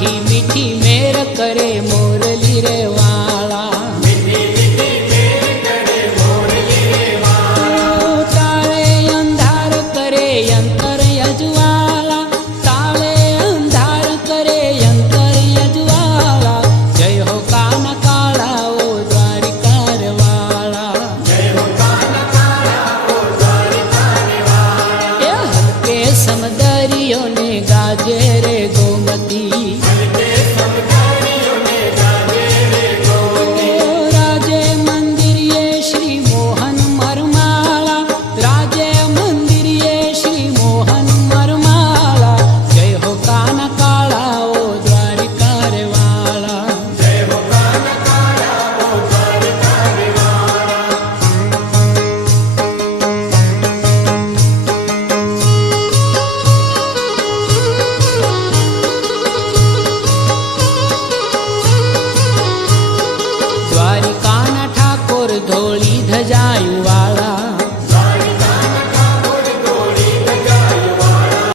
मीठी मीठी मेर करे मोरली रे वाला। ताळे अंधार करे अंतर यजवाला, ताळे अंधार करे अंतर यजवाला। जय हो कान काला ओ द्वारिकार वाला, जय हो कान काला ओ द्वारिकार वाला। हल्के समदरियों ने गाजे रे गोमती,